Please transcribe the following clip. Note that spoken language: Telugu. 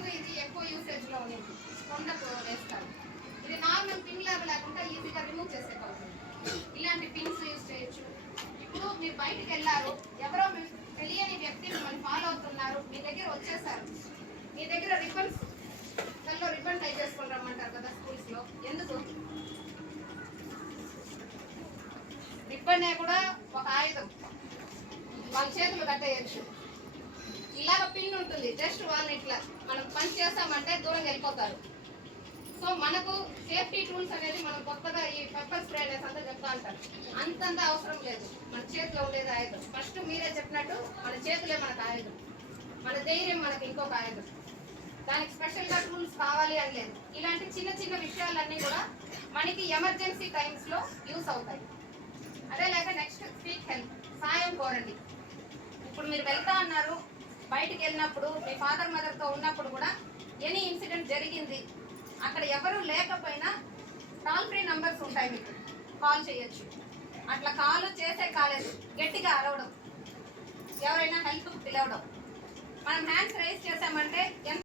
రింగ్ ఇది ఎక్కువ యూసేజ్లో ఉంది? కొండకు వేస్తారు. ఇది నార్మల్ పిన్ లాగా లేకుండా ఈజీగా రిమూవ్ చేసేయగలుగుతుంది ఇలాంటి పిన్స్ యూజ్ చేయొచ్చు. ఇప్పుడు మీరు బయటికి వెళ్ళారు. ఎవరో తెలియని వ్యక్తి మిమ్మల్ని ఫాలో అవుతున్నారు. మీ దగ్గర వచ్చేసారు. మీ దగ్గర రిబ్బన్స్ కల్లో రిఫండ్ టై చేసుకొని రమ్మంటారు కదా స్కూల్స్లో. ఎందుకు? రిబ్బన్ కూడా ఒక ఆయుధం. వాళ్ళ చేతులు కట్టేయచ్చు. ఇలాగ పిన్ ఉంటుంది. జస్ట్ అంటే దూరం వెళ్ళిపోతారు. సో మనకు సేఫ్టీ టూల్స్ అనేది మనం కొత్తగా ఈ పెప్పర్ స్ప్రే అనేసి అంతా చెప్తా అంటారు అంతంత అవసరం లేదు. మన చేతిలో ఉండేది ఆయుధం. ఫస్ట్ మీరే చెప్పినట్టు మన చేతులే మనకు ఆయుధం. మన ధైర్యం మనకి ఇంకొక ఆయుధం. దానికి స్పెషల్గా టూల్స్ కావాలి అని లేదు. ఇలాంటి చిన్న చిన్న విషయాలన్నీ కూడా మనకి ఎమర్జెన్సీ టైమ్స్లో యూస్ అవుతాయి. అదే లేక నెక్స్ట్ స్పీక్ హెల్ప్. సాయం కోరండి. ఇప్పుడు మీరు వెళ్తా అన్నారు. బయటికి వెళ్ళినప్పుడు మీ ఫాదర్ మదర్తో ఉన్నప్పుడు కూడా ఎనీ ఇన్సిడెంట్ జరిగింది అక్కడ ఎవరు లేకపోయినా కాల్ ఫ్రీ నంబర్స్ ఉంటాయి మీకు. కాల్ చేయొచ్చు. అట్లా కాల్ చేసే కాలేదు. గట్టిగా అరవడం. ఎవరైనా హెల్ప్ పిలవడం. మనం హ్యాండ్స్ రైజ్ చేసామంటే ఎంత